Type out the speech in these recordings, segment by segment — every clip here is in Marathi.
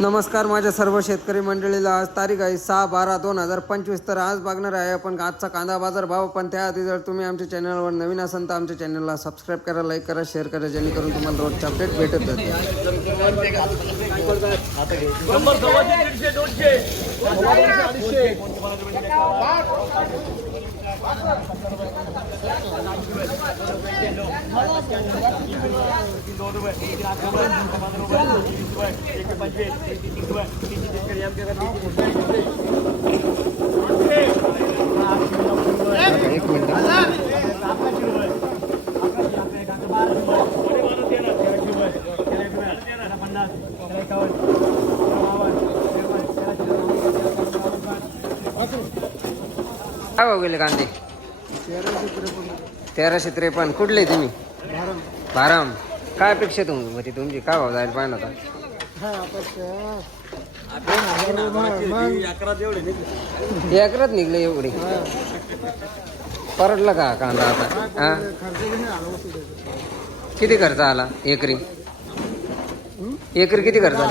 नमस्कार माझ्या सर्व शेतकरी मंडळीला. आज तारीख आहे 6/12/2025. तर आज बघणार आहे आपण आजचा कांदा बाजार भाव. पण त्याआधी जर तुम्ही आमच्या चॅनलवर नवीन असाल तर आमच्या चॅनलला सबस्क्राईब करा, लाईक करा, शेअर करा, जेणेकरून तुम्हाला रोजचे अपडेट भेटत जाते. एक मिनिट. काय भाव गेले कांदे? 1353. कुठले तुम्ही? बाराम. काय अपेक्षा तुमची काय भाव जायला पाहिजे आता? एकरात निघले एवढे. परवडला का कांदा आता? हा, किती खर्च आला एकरी? एकरी किती खर्च आला?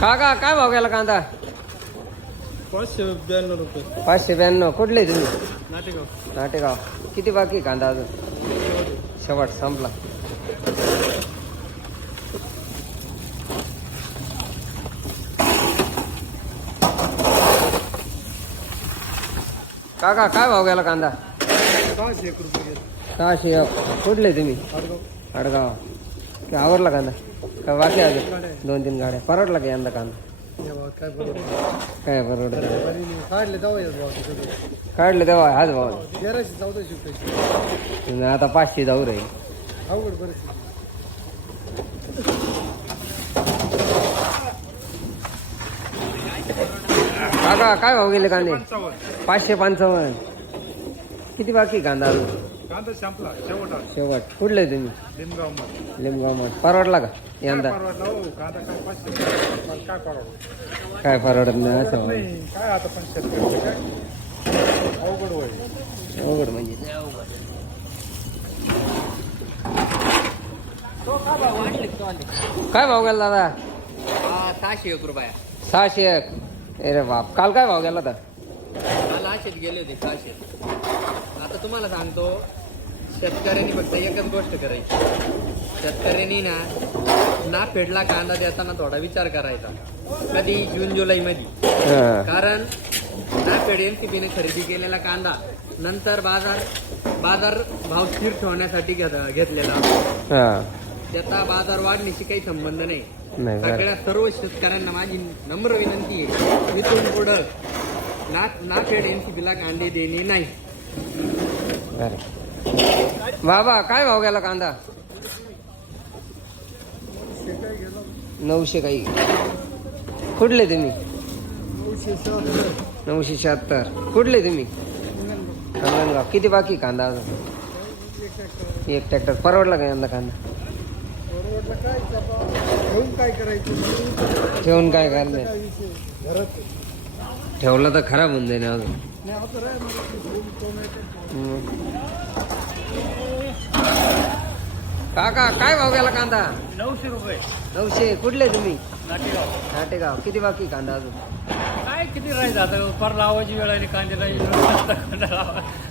काका काय भाव गेला कांदा? 592 रुपये. 592. कुठले तुम्ही? नाटेगाव. नाटेगाव. किती बाकी कांदा अजून? शेवट संपला. काका काय भाव गेला कांदा? 601 रुपये. 601. कुठले तुम्ही? अडगाव. काय आवरला कांदा का बाकी अजून? 2-3 गाड्या. परवडला का यंदा कांदा? काय परवडत? काढले तेव्हा हाच भाव. 1314 रुपये. आता 500 जाऊ राहील. अवघड परिस्थिती. काका काय भाव गेले कांदे? 555. किती बाकी कांदा अजून? कांदा संपला शेवट. कुठले तुम्ही? लिमगाव मठ. परवडला का यंदा? काय परवडत नाही असं भाव. काय आता पण शेतकरी काय अवघड होईल. अवघड म्हणजे लय अवघड. काय भाव गेला दादा? 601 रुपये. 601. अरे बाप. काल काय भाव गेला होता? मला असेच गेले होते 600. आता तुम्हाला सांगतो, शेतकऱ्यांनी फक्त एकच गोष्ट करायची. शेतकऱ्यांनी ना फेडला कांदा देताना थोडा विचार करायचा. कधी जून जुलै मध्ये. कारण ना फेड एमसीबीने खरेदी केलेला कांदा नंतर बाजार भाव स्थिर ठेवण्यासाठी घेतलेला. त्याचा बाजार वाढण्याशी काही संबंध नाही. सगळ्या सर्व शेतकऱ्यांना माझी नम्र विनंती आहे, इथून पुढं ना फेड एमसीबीला कांदे देणे नाही. बाबा काय भाव गेला कांदा? 900 काही. कुठले तुम्ही? 976. कुठले तुम्ही? अंगणगाव. किती बाकी कांदा अजून? एक ट्रॅक्टर. परवडला का यंदा कांदा? ठेवून काय करणार? ठेवलं तर खराब होऊन जाईल अजून. काका काय भाव गेला कांदा? 900 रुपये. 900. कुठले तुम्ही? नाटेगाव. नाटेगाव. किती बाकी कांदा अजून? काय किती राहायचं आता? पर लावायची वेळ आहे कांद्याला.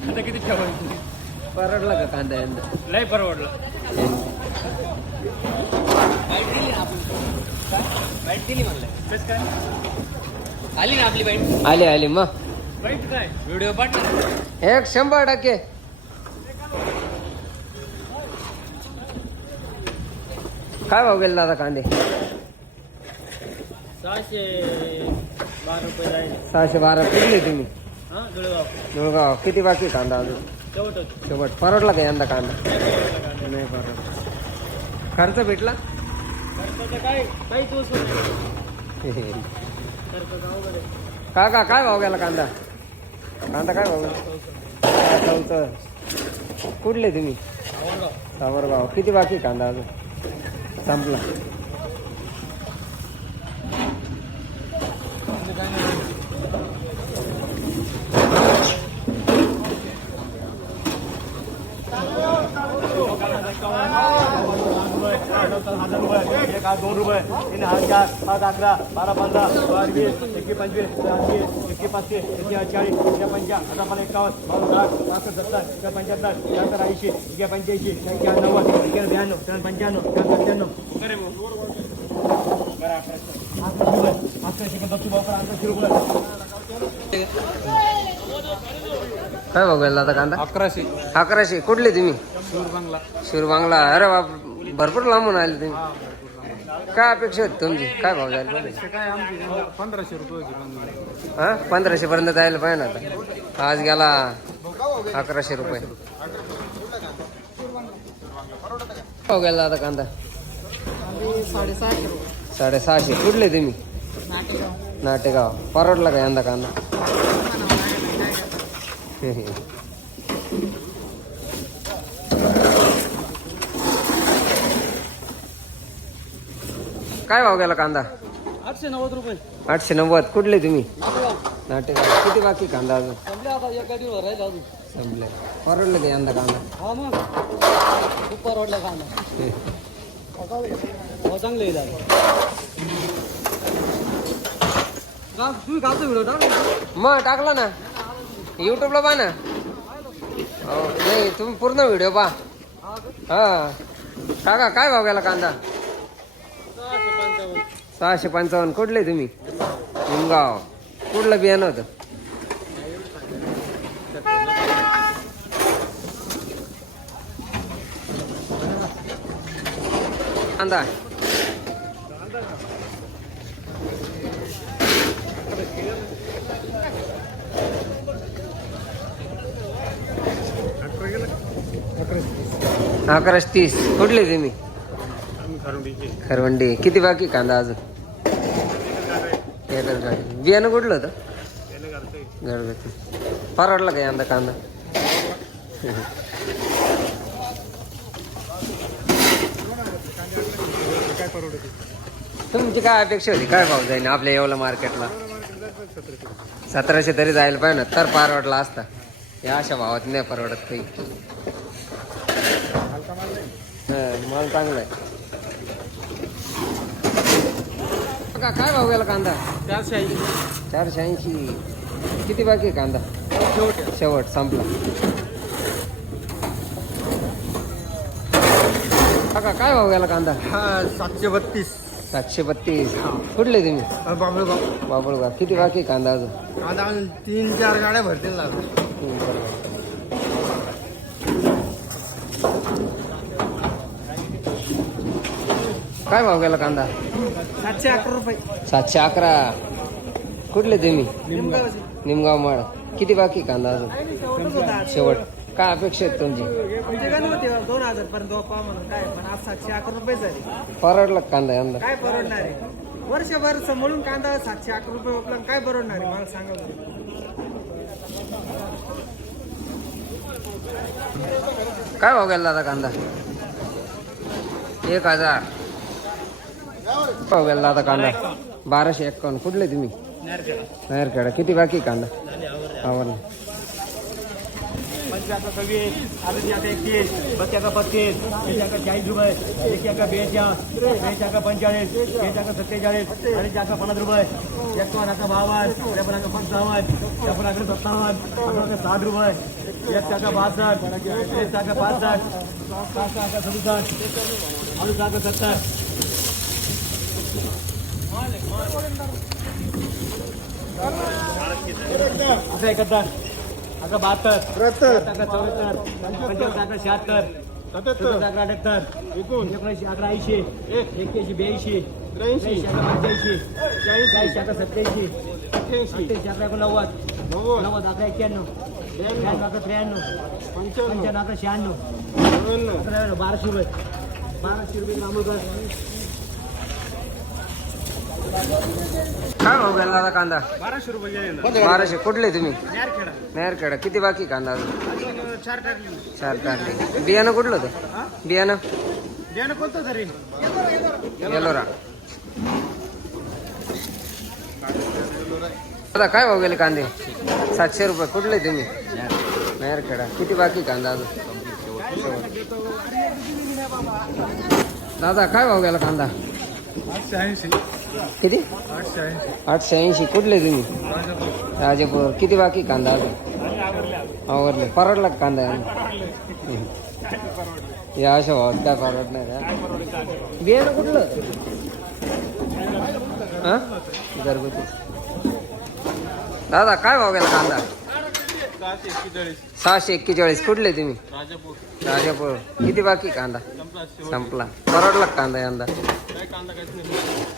आता किती ठेवायची? परवडला का कांदा यंदा? नाही परवडला. बाईट दिली म्हणलं. कसं काय आली ना आपली बाईट. आली आली मग वाईट काय व्हिडिओ पाठवा. 100%. काय भाव गेला दादा कांदे? 612 जाईल. 612. कुठले तुम्ही? हां जुळगाव मुळगाव. किती बाकी कांदा अजून? शेवटच शेवट परवडला का यंदा कांदा? नाही परवडला. खर्च भेटला? खर्चाचं काय काहीच वस्तू नाही. खर्चाचं अवघड आहे. काका काय भाव गेला कांदा? कांदा काय भाव गेला? 64. कुठले तुम्ही? आवडगाव. सावरगाव. किती बाकी कांदा अजून? संपला. एक 2 रुपये 3 4 5 11 12 15 12 20 21 25 26 21 25 41 40 51 51 52 70 75 80 85 90 91 95 काय भाव गेला आता कांदा? 1100. 1100. कुठले तुम्ही? बंगला. शिरबांगला. अरे बाप, भरपूर लांबून आले तुम्ही. काय अपेक्षा होती तुमची? काय भाव जायला पाहिजे? काय आमची 1500 रुपये. हा 1500 पर्यंत जायला पाहिजे ना आता. आज गेला 1100 रुपये. भाव गेला आता कांदा? 650. कुठले तुम्ही? नाटेगाव. परवडला का यंदा कांदा? काय भाव गेला कांदा? 890 रुपये. 890. कुठले तुम्ही? नाटेगाव. किती बाकी कांदा अजून? संपले आता एका दिवस राहील अजून. संपले. परवडलं का यंदा कांदा? हा मग खूप परवडला कांदा. हो चांगले आहे तुम्ही कालचा व्हिडिओ टाकला. मग टाकला ना युट्यूबला पहा ना. हो नाही तुम्ही पूर्ण व्हिडिओ पहा. हा टाका. काय भाव गेला कांदा? 655. कुठले तुम्ही? निमगाव. कुठलं बियाणं होतं? कांदा अकराशे 30. कुठले तुम्ही? खरवंडी. किती बाकी कांदा अजून? बियाणं कुठलं होतं? घरगुती. परवडला का यंदा कांदा? तुमची काय अपेक्षा होती? काय भाव जाईल आपल्या येवला मार्केटला? 1700 तरी जायला पाहिजे ना, तर परवडला असता. या अशा भावात नाही परवडत काही. माल चांगला आहे. काय भाव गेला कांदा? 480. किती बाकी कांदा? शेवट संपला. काका काय भाव गेला कांदा? 732. 732. कुठले तुम्ही? बाबुळगाव. किती बाकी कांदा अजून? कांदा 3-4 गाड्या भरतील ना. काय भाव गेला कांदा? 711 रुपये. 711. कुठले तुम्ही? निमगाव माळ. किती बाकी कांदा अजून? शेवट. काय अपेक्षा आहेत तुमची? 2000 पर्यंत म्हणून काय पण आज 711 रुपये झाले. परवडला कांदा यंदा? काय परवडणार आहे? वर्षभर सांभाळून कांदा 711 रुपये उपलब्ध. काय परवडणार आहे मला सांगा. काय भाव गेला दादा कांदा? 1000. भाव गेला दादा कांदा? 1251. कुठले तुम्ही? नायरखेडा. किती बाकी कांदा? आवडला. 25, 31, 32, 40 रुपये, 42, 45, 47, 50 रुपये, 51, 52, 55, 57, 7 रुपये, 162, 65, 67, 70. अकरा 71, अकरा 72, अकरा 74, 75, अकरा 76, 77, अकरा 78, 19, अकरा 80, 81, 82, 83, अकरा 85, 40, अकरा 87, 88, अकरा 89, 90, अकरा 91, 92, अकरा 93, 95, अकरा 96, 1200 रुपये, 1200 रुपये अमृतसर. काय भाव गेला दादा कांदा? 1200 रुपये गेले. 1200. कुठले तुम्ही? खेडा नेरखेडा. किती बाकी कांदा अजून? 4 टाकली. 4 टाकले. बियाणं कुठलं होतं? बियाणं बियाणं कोणतं तरी गेलोरा. दादा काय भाव गेले कांदे? 700 रुपये. कुठले तुम्ही? नेरखेडा. किती बाकी कांदा अजून? दादा काय भाव गेला कांदा? 880. किती? 880. 880. कुठले तुम्ही? राजापूर. किती बाकी कांदा अजून? आवरले. परवडला का कांदा? या अशा भावात काय परवडणार आहे? बियाणं कुठलं? हां घरगुती. दादा काय भाव गेला कांदा? 641. कुठले तुम्ही? राजापूर. किती बाकी कांदा? संपला. परवडला का कांदा यंदा?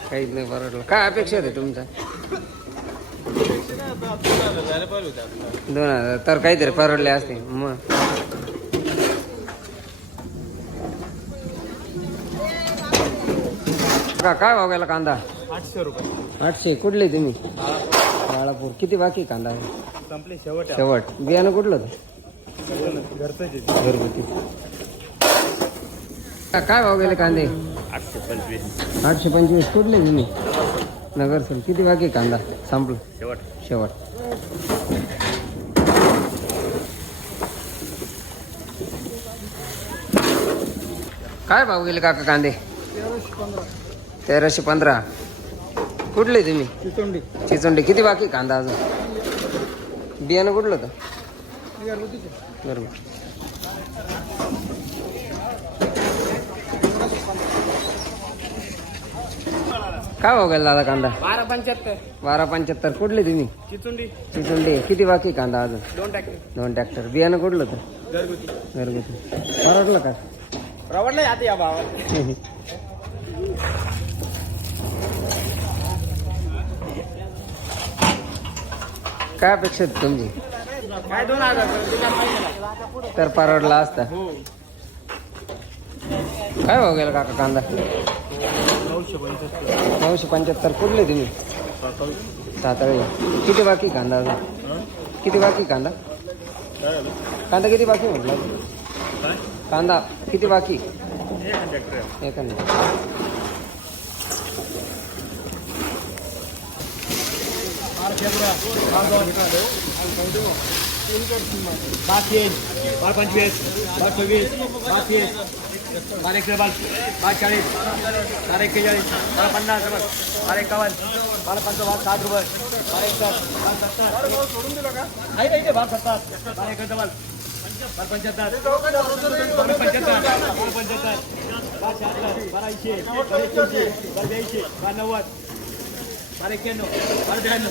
काहीच नाही परवडलं. काय अपेक्षा होते तुमच्या? 2000. तर काहीतरी परवडले असते मग. काय भाव गेला कांदा? 800 रुपये. 800. कुठले तुम्ही? बाळापूर. किती बाकी कांदा? संपले शेवट. शेवट. बियाणं कुठलं होतं? घरचं घरगुती. काय भाव गेले कांदे? 825. 825. कुठले तुम्ही? नगर सर. किती बाकी कांदा? संपलं शेवट. काय भाव गेले काका कांदे? 1315. कुठले तुम्ही? चिचोंडी. किती बाकी कांदा अजून? बियाणं कुठलं होतं? घरगुती. काय भाव गेला दादा कांदा? 1275. 1275. कुठले तुम्ही? चिचोंडी. किती बाकी कांदा अजून? 2 ट्रॅक्टर. बियाणं कुठलं होतं? घरगुती. परवडलं का? रवडलं आता या भावात. काय अपेक्षा होती तुमची? काय 2000 तर परवडला असता. काय भाव गेला काका कांदा? 975. कुठले तुम्ही? साताळे. किती बाकी कांदा अजून? किती बाकी कांदा? कांदा किती बाकी म्हटलं? कांदा किती बाकी? एखादा. बाकी 1225, 1226, 22, 1241, 1240, 1241, 1250, 1251, 1255, 60 रुपये, 1261, 1270. आहे का इथे? 1270, 1271, 1275, 1275, 1275, 1276, 1280, 1281, 1282, 1290, 1291, 1292,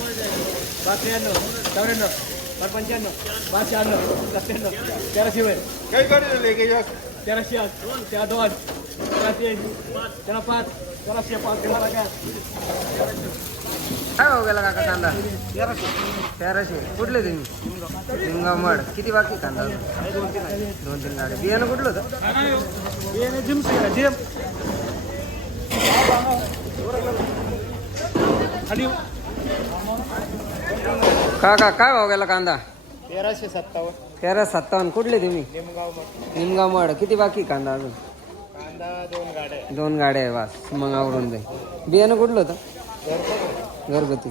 1293, 94, 1295, 1296, 97, 1300 रुपये. 1300, 13 13 5, 1305 तुम्हाला काय? काय भाव गेला काका कांदा? 1300. कुठले तुम्ही? लिंगामड. किती बाकी कांदा? 2-3 गाड्या. बियाणं कुठलं होतं? काका काय भाव गेला कांदा? 1357. 1357. कुठले तुम्ही? निमगावमड. किती बाकी कांदा अजून? कांदा 2 गाड्या. 2 गाड्या आहे वास. मग आवरून जाईल. बियाणं कुठलं होतं? घरगुती.